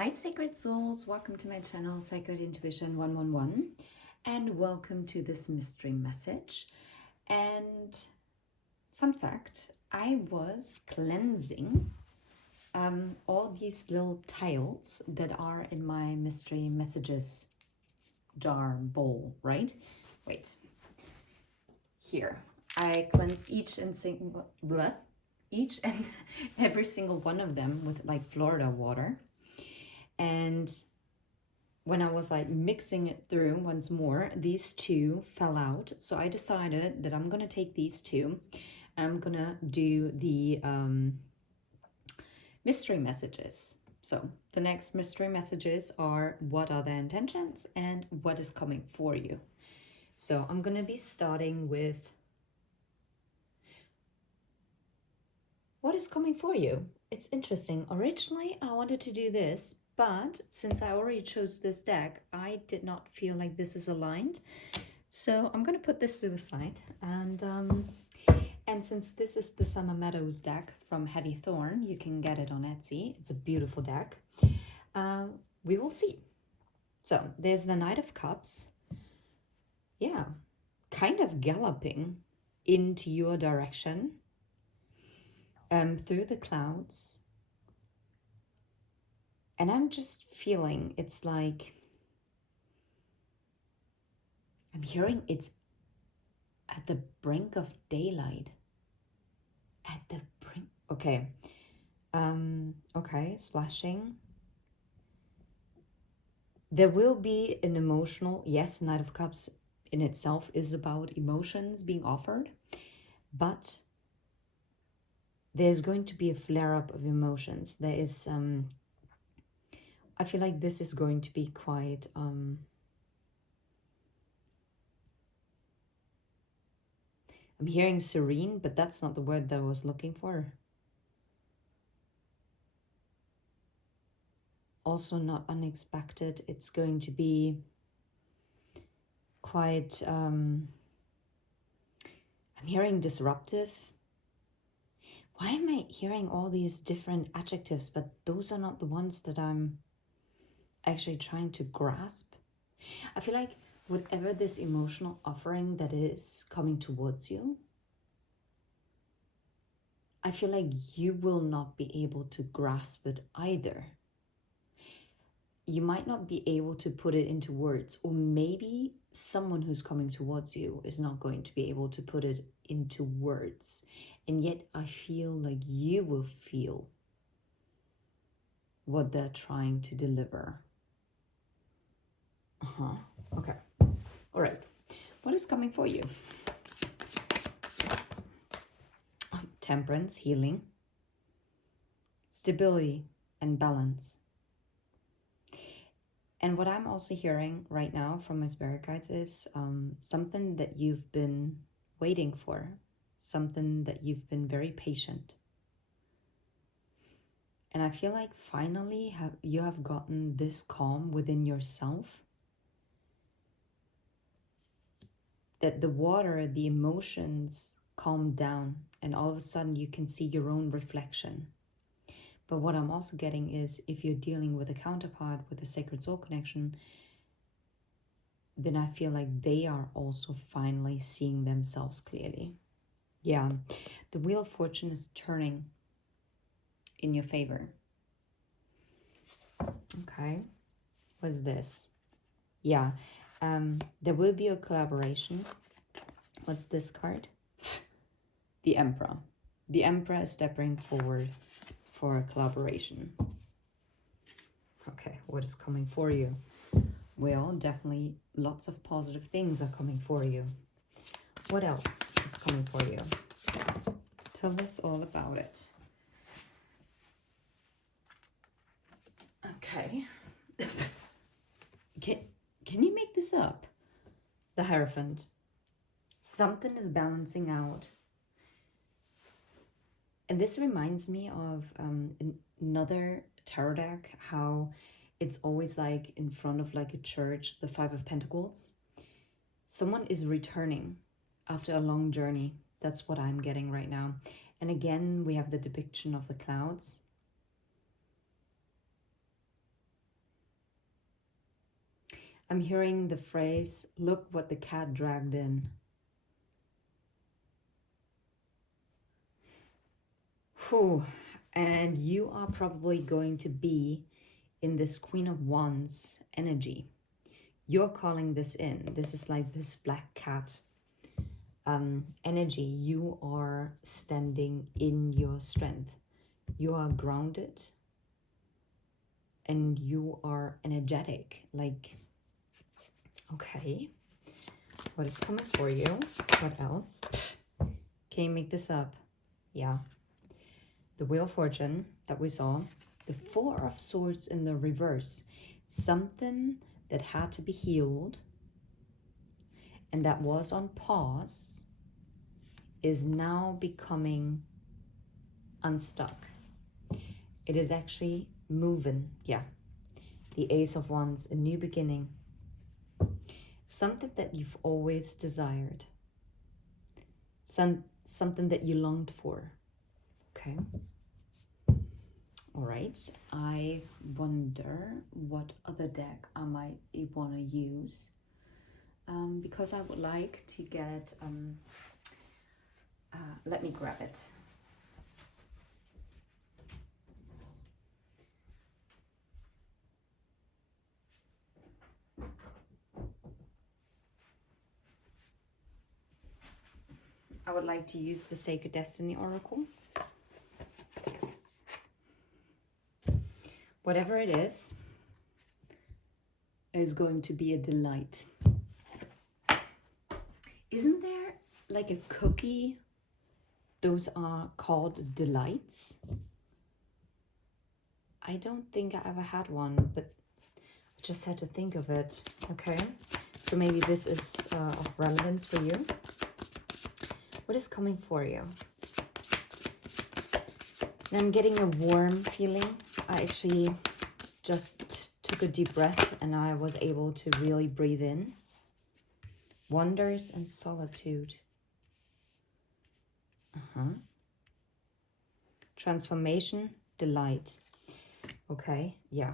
Hi Sacred Souls, welcome to my channel Sacred Intuition 111 and welcome to this mystery message. And fun fact, I was cleansing all these little tiles that are in my mystery messages jar bowl, right? Wait, here. I cleansed each and every single one of them with like Florida water. And when I was like mixing it through once more, these two fell out. So I decided that I'm gonna take these two. I'm gonna do the mystery messages. So the next mystery messages are what are the intentions and what is coming for you. So I'm gonna be starting with what is coming for you. It's interesting. Originally, I wanted to do this, but since I already chose this deck, I did not feel like this is aligned. So I'm going to put this to the side. And since this is the Summer Meadows deck from Hetty Thorn, you can get it on Etsy. It's a beautiful deck. We will see. So there's the Knight of Cups. Yeah, kind of galloping into your direction. Through the clouds, and I'm just feeling it's like I'm hearing it's at the brink of daylight. At the brink. Okay. Okay, splashing. There will be an emotional, yes, Knight of Cups in itself is about emotions being offered, but there's going to be a flare-up of emotions. There is I feel like this is going to be quite I'm hearing serene, but that's not the word that I was looking for. Also not unexpected. It's going to be quite I'm hearing disruptive. Why am I hearing all these different adjectives, but those are not the ones that I'm actually trying to grasp? I feel like whatever this emotional offering that is coming towards you, I feel like you will not be able to grasp it either. You might not be able to put it into words, or maybe someone who's coming towards you is not going to be able to put it into words. And yet I feel like you will feel what they're trying to deliver. Okay. All right. What is coming for you? Temperance, healing, stability, and balance. And what I'm also hearing right now from my spirit guides is something that you've been waiting for, something that you've been very patient. And I feel like finally you have gotten this calm within yourself, that the water, the emotions calm down, and all of a sudden you can see your own reflection. But what I'm also getting is if you're dealing with a counterpart with a sacred soul connection, then I feel like they are also finally seeing themselves clearly. Yeah, the Wheel of Fortune is turning in your favor. Okay, what's this? Yeah, there will be a collaboration. What's this card? The Emperor. The Emperor is stepping forward for a collaboration. Okay, what is coming for you? Well, definitely lots of positive things are coming for you. What else is coming for you? Tell us all about it. Okay. Can you make this up? The Hierophant. Something is balancing out. And this reminds me of another tarot deck, how it's always like in front of like a church, the Five of Pentacles. Someone is returning after a long journey. That's what I'm getting right now. And again, we have the depiction of the clouds. I'm hearing the phrase, look what the cat dragged in. Whew. And you are probably going to be in this Queen of Wands energy. You're calling this in. This is like this black cat energy. You are standing in your strength. You are grounded and you are energetic. Like, okay, what is coming for you? What else? Can you make this up? Yeah. The Wheel of Fortune that we saw. The Four of Swords in the reverse. Something that had to be healed and that was on pause is now becoming unstuck. It is actually moving. Yeah. The Ace of Wands, a new beginning. Something that you've always desired. Something that you longed for. Okay. All right. I wonder what other deck I might want to use. Because I would like to get, let me grab it. I would like to use the Sacred Destiny Oracle. Whatever it is going to be a delight. Isn't there like a cookie? Those are called delights. I don't think I ever had one, but I just had to think of it. Okay, so maybe this is of relevance for you. What is coming for you? I'm getting a warm feeling. I actually just took a deep breath and I was able to really breathe in. Wonders and solitude. Transformation, delight. Okay, yeah.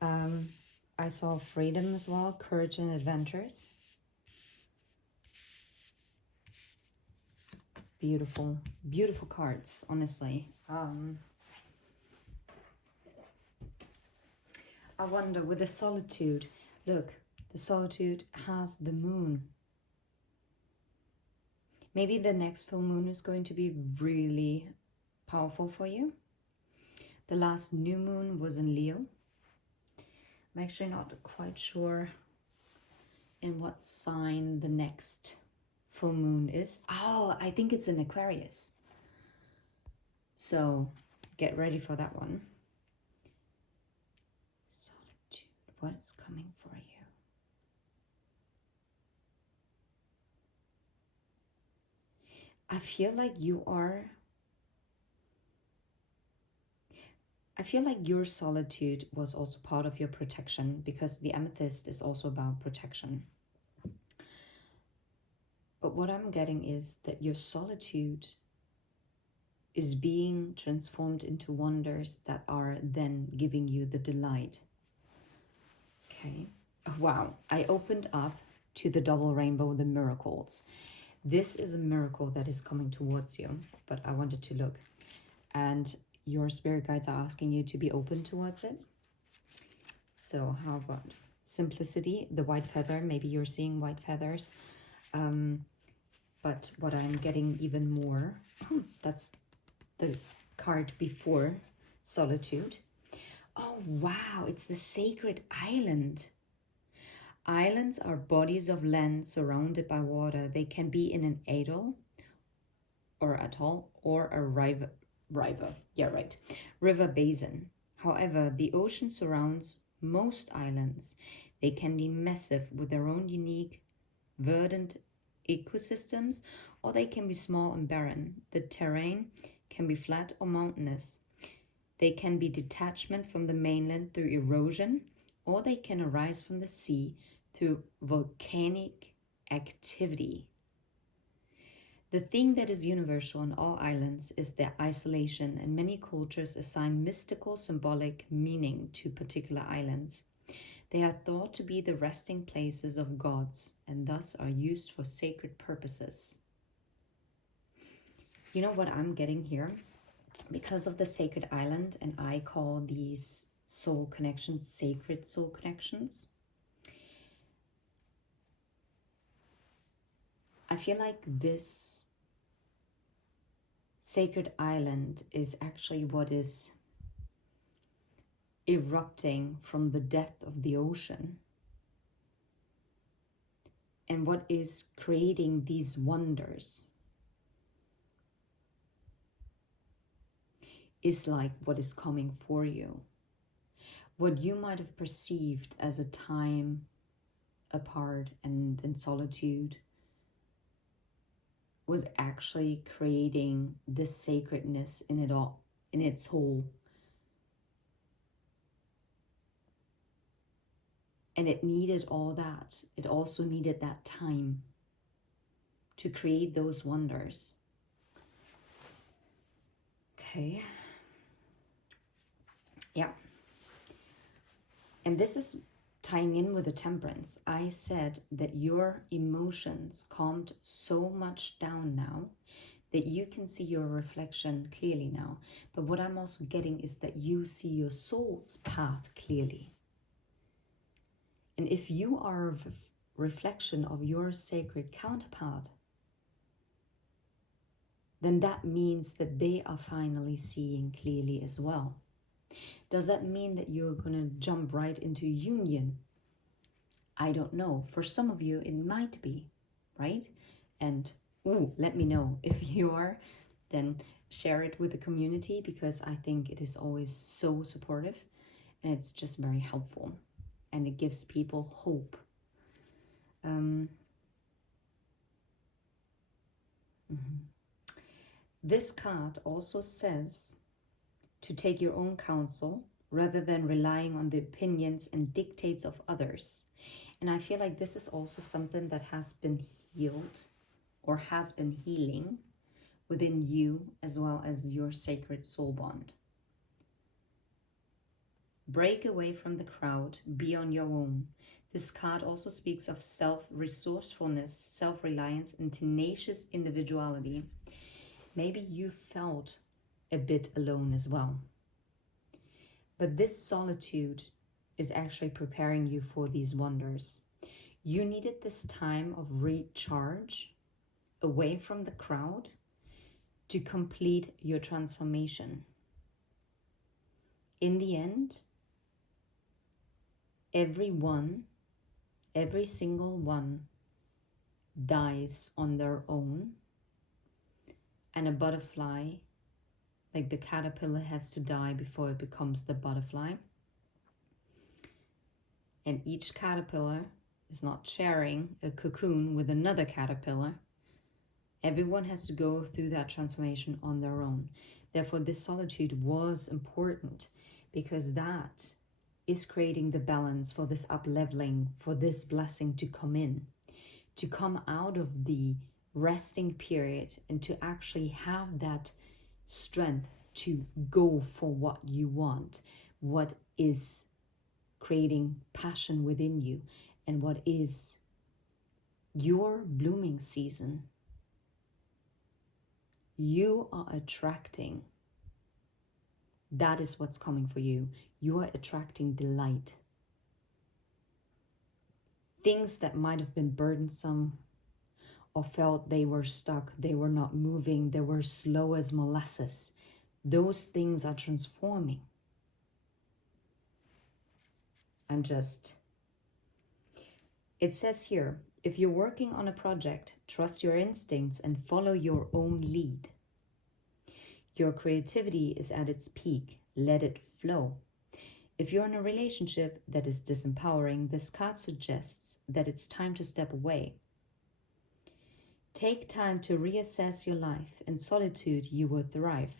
I saw freedom as well, courage and adventures. Beautiful, beautiful cards, honestly. I wonder with the solitude, look, the solitude has the moon. Maybe the next full moon is going to be really powerful for you. The last new moon was in Leo. I'm actually not quite sure in what sign the next full moon is. Oh, I think it's in Aquarius. So get ready for that one. Solitude, what's coming for you? I feel like your solitude was also part of your protection, because the amethyst is also about protection. But what I'm getting is that your solitude is being transformed into wonders that are then giving you the delight. Okay. Wow. I opened up to the double rainbow, the miracles. This is a miracle that is coming towards you, but I wanted to look. And your spirit guides are asking you to be open towards it. So how about simplicity, the white feather? Maybe you're seeing white feathers. But what I'm getting even more, that's the card before solitude. Oh, wow, it's the sacred island. Islands are bodies of land surrounded by water. They can be in an atoll or atoll or a river basin. However, the ocean surrounds most islands. They can be massive with their own unique verdant ecosystems, or they can be small and barren. The terrain can be flat or mountainous. They can be detachment from the mainland through erosion, or they can arise from the sea through volcanic activity. The thing that is universal on all islands is their isolation, and many cultures assign mystical symbolic meaning to particular islands. They are thought to be the resting places of gods and thus are used for sacred purposes. You know what I'm getting here? Because of the sacred island, and I call these soul connections sacred soul connections, I feel like this sacred island is actually what is erupting from the depth of the ocean and what is creating these wonders is like what is coming for you. What you might have perceived as a time apart and in solitude was actually creating this sacredness in it all, in its whole. And it needed all that. It also needed that time to create those wonders. Okay. Yeah. And this is tying in with the temperance. I said that your emotions calmed so much down now that you can see your reflection clearly now. But what I'm also getting is that you see your soul's path clearly. And if you are a reflection of your sacred counterpart, then that means that they are finally seeing clearly as well. Does that mean that you're going to jump right into union? I don't know. For some of you, it might be, right? And let me know if you are, then share it with the community, because I think it is always so supportive and it's just very helpful and it gives people hope. This card also says to take your own counsel rather than relying on the opinions and dictates of others. And I feel like this is also something that has been healed or has been healing within you as well as your sacred soul bond. Break away from the crowd, be on your own. This card also speaks of self-resourcefulness, self-reliance, and tenacious individuality. Maybe you felt a bit alone as well. But this solitude is actually preparing you for these wonders. You needed this time of recharge away from the crowd to complete your transformation. In the end, every single one dies on their own, and a butterfly, like the caterpillar, has to die before it becomes the butterfly. And each caterpillar is not sharing a cocoon with another caterpillar. Everyone has to go through that transformation on their own. Therefore, this solitude was important, because that is creating the balance for this up-leveling, for this blessing to come in, to come out of the resting period and to actually have that strength to go for what you want, what is creating passion within you, and what is your blooming season. You are attracting. That is what's coming for you. You are attracting delight. Things that might have been burdensome or felt they were stuck, they were not moving, they were slow as molasses. Those things are transforming. It says here, if you're working on a project, trust your instincts and follow your own lead. Your creativity is at its peak. Let it flow. If you're in a relationship that is disempowering, this card suggests that it's time to step away. Take time to reassess your life. In solitude, you will thrive.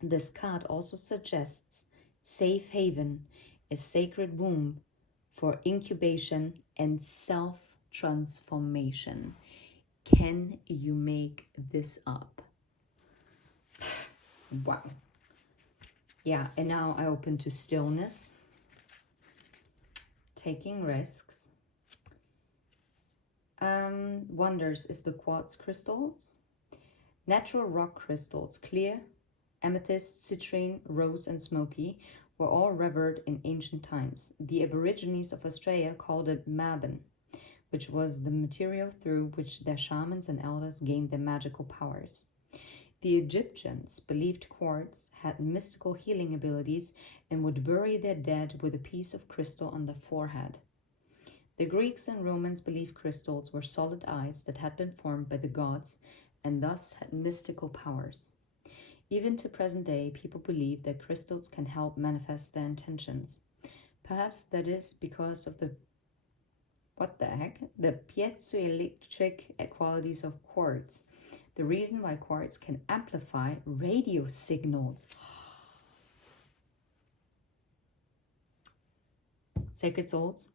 This card also suggests safe haven, a sacred womb for incubation and self-transformation. Can you make this up? Wow. Yeah, and now I open to stillness. taking risks. Wonders is the quartz crystals. Natural rock crystals, clear, amethyst, citrine, rose, and smoky, were all revered in ancient times. The Aborigines of Australia called it mabon, which was the material through which their shamans and elders gained their magical powers. The Egyptians believed quartz had mystical healing abilities and would bury their dead with a piece of crystal on their forehead. The Greeks and Romans believed crystals were solid eyes that had been formed by the gods and thus had mystical powers. Even to present day, people believe that crystals can help manifest their intentions. Perhaps that is because of the piezoelectric qualities of quartz. The reason why quartz can amplify radio signals. Sacred souls,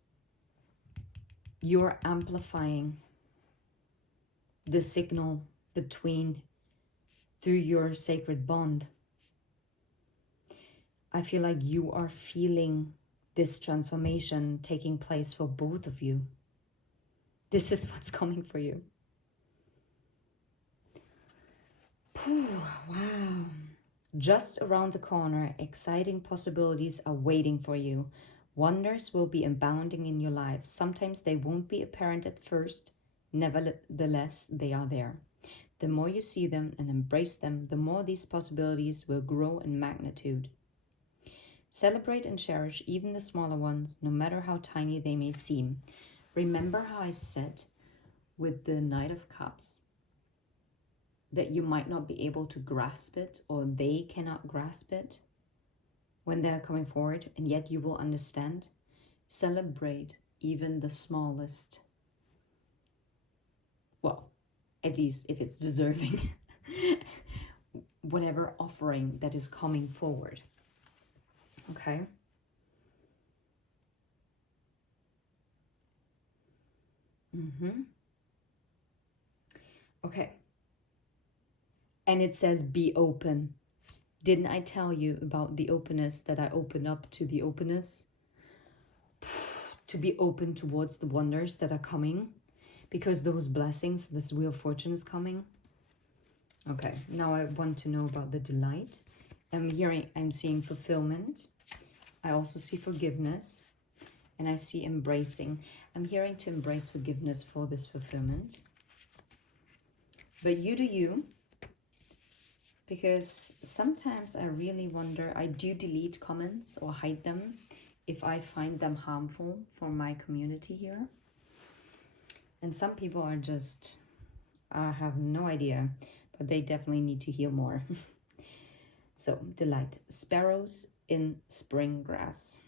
you're amplifying the signal through your sacred bond. I feel like you are feeling this transformation taking place for both of you. This is what's coming for you. Wow. Just around the corner, exciting possibilities are waiting for you. Wonders will be abounding in your life. Sometimes they won't be apparent at first. Nevertheless, they are there. The more you see them and embrace them, the more these possibilities will grow in magnitude. Celebrate and cherish even the smaller ones, no matter how tiny they may seem. Remember how I said with the Knight of Cups that you might not be able to grasp it, or they cannot grasp it when they're coming forward, and yet you will understand? Celebrate even the smallest. Well, at least if it's deserving, whatever offering that is coming forward. Okay. Okay. And it says be open. Didn't I tell you about the openness, that I open up to the openness? To be open towards the wonders that are coming, because those blessings, this Wheel of Fortune is coming. Okay, now I want to know about the delight. I'm seeing fulfillment. I also see forgiveness, and I see embracing. I'm hearing to embrace forgiveness for this fulfillment. But you do you, because sometimes I really wonder, I do delete comments or hide them if I find them harmful for my community here. And some people are just, I have no idea, but they definitely need to heal more. So, delight. Sparrows in spring grass.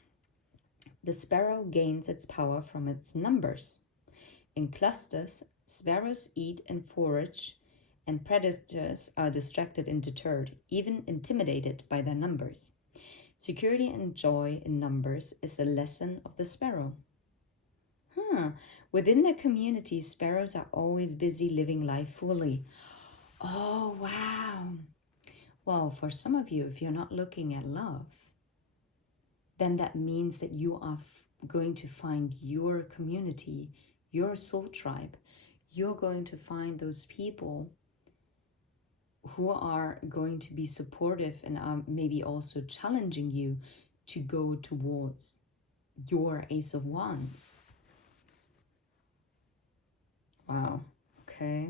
The sparrow gains its power from its numbers. In clusters, sparrows eat and forage, and predators are distracted and deterred, even intimidated by their numbers. Security and joy in numbers is the lesson of the sparrow. Within their community, sparrows are always busy living life fully. Oh, wow. Well, for some of you, if you're not looking at love, then that means that you are going to find your community, your soul tribe. You're going to find those people who are going to be supportive and are maybe also challenging you to go towards your Ace of Wands. Wow, okay.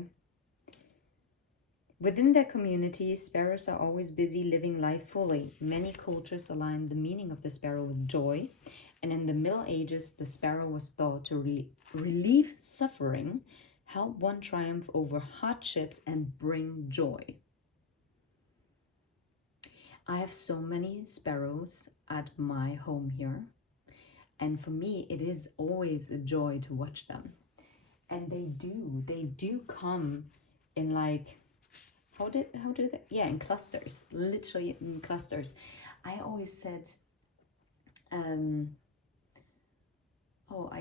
Within their community, sparrows are always busy living life fully. Many cultures align the meaning of the sparrow with joy, and in the Middle Ages, the sparrow was thought to relieve suffering, help one triumph over hardships, and bring joy. I have so many sparrows at my home here, and for me, it is always a joy to watch them. And they do come in like, how did they? Yeah, in clusters, literally in clusters. I always said, I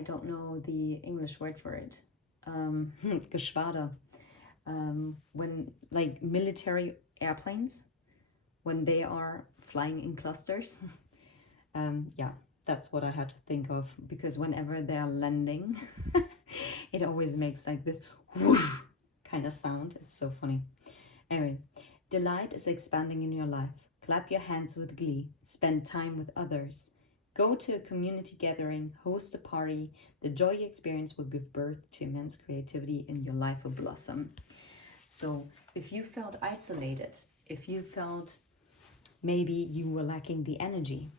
don't know the English word for it. Geschwader. When like military airplanes, when they are flying in clusters. Yeah, That's what I had to think of, because whenever they are landing, it always makes like this whoosh kind of sound. It's so funny. Anyway, delight is expanding in your life. Clap your hands with glee. Spend time with others. Go to a community gathering, host a party. The joy you experience will give birth to immense creativity and your life will blossom. So if you felt isolated, if you felt maybe you were lacking the energy,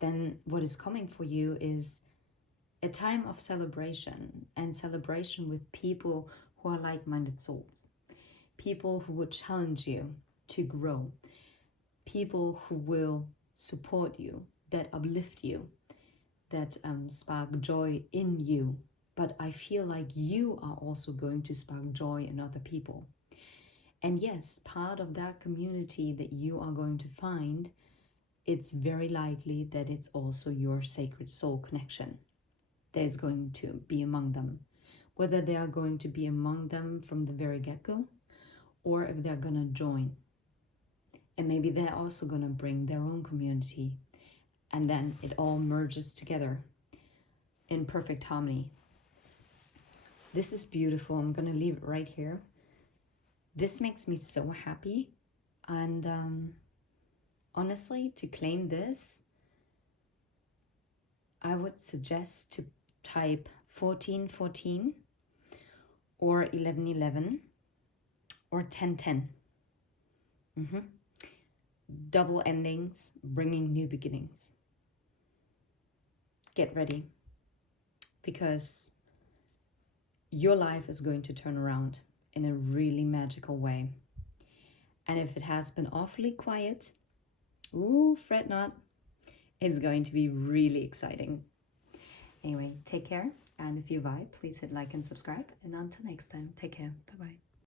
then what is coming for you is a time of celebration, and celebration with people who are like-minded souls. People who would challenge you to grow. People who will support you, that uplift you, that spark joy in you. But I feel like you are also going to spark joy in other people. And yes, part of that community that you are going to find, it's very likely that it's also your sacred soul connection that is going to be among them. Whether they are going to be among them from the very get-go, or if they're gonna join. And maybe they're also gonna bring their own community, and then it all merges together in perfect harmony. This is beautiful. I'm gonna leave it right here. This makes me so happy. And honestly, to claim this, I would suggest to type 1414 or 1111 or 1010. Double endings, bringing new beginnings. Get ready, because your life is going to turn around in a really magical way. And if it has been awfully quiet, ooh, fret not, it's going to be really exciting. Anyway, take care. And if you vibe, please hit like and subscribe. And until next time, take care. Bye-bye.